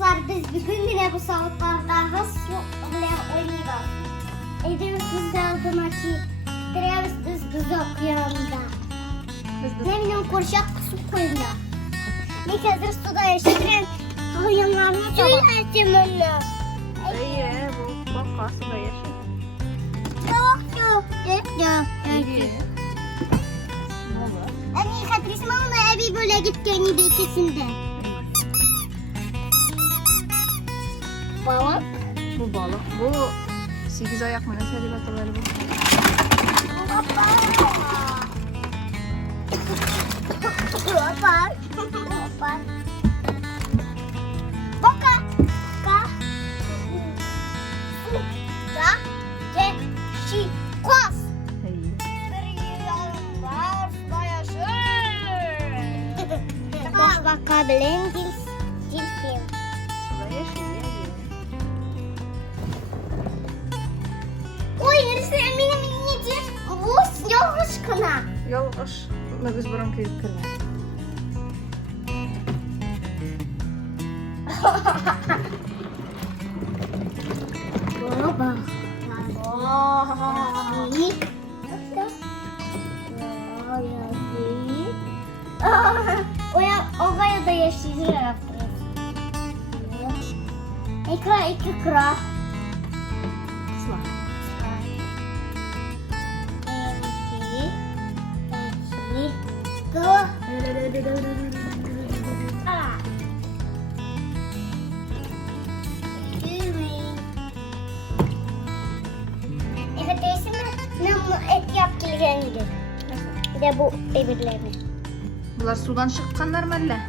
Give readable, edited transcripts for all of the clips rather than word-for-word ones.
Dostlar biz bugün yine bu sağlıklarda su ile oynayacağız. Edemiz kızlardan ki Trevis biz kızı okuyanda. Zeminin kurşak su koyunda. Ne kadar suda yaşayan hayvanlarına da bak. İyi, bu bak karşıda yaşıyor. Yok. İyi. Ne olur? Anne Katrisma ona evi böyle gittiğini bir ikisinde. Balık. Bu balık. Bu 8 ayak mı? Ne seribatları bu? İyi. Bakabilen dilfim. Suda yaşıyor. Oy, yarısı eminim minicik. Bu yavru aşkına. Yalğış. Biz buram kıyıp kırma. Baba. İyi. Oraya da yaşayacağız. İki kral. Kısma. Evet, değilsin mi? Et yaptıracağını gidiyor. Bir de bu öbürlerini. Bunlar sudan çıkanlar mı elle?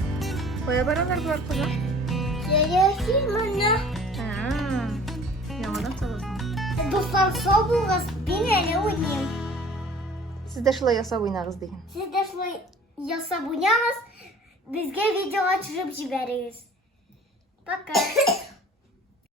Koya baranlar bunlar koca. Yaşayayım anne. Ha. Yamadan çalalım. Dostlar soğuğuz. Bir ne oynayayım? Siz de şöyle yasa oynarız deyin. Siz de şöyle yasa bunyamız. Bizge video açırıp jiberiz. Bakın.